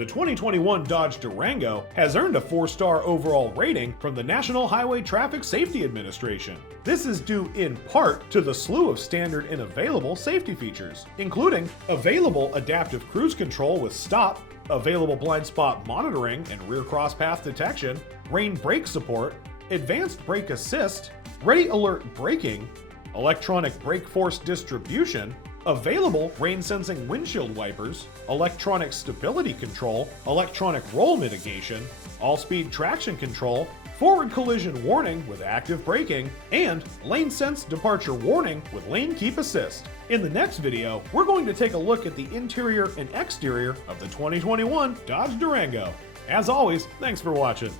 The 2021 Dodge Durango has earned a 4-star overall rating from the National Highway Traffic Safety Administration. This is due in part to the slew of standard and available safety features, including available adaptive cruise control with stop, available blind spot monitoring and rear cross path detection, rain brake support, advanced brake assist, ready alert braking, electronic brake force distribution, available rain-sensing windshield wipers, electronic stability control, electronic roll mitigation, all-speed traction control, forward collision warning with active braking, and lane sense departure warning with lane keep assist. In the next video, we're going to take a look at the interior and exterior of the 2021 Dodge Durango. As always, thanks for watching.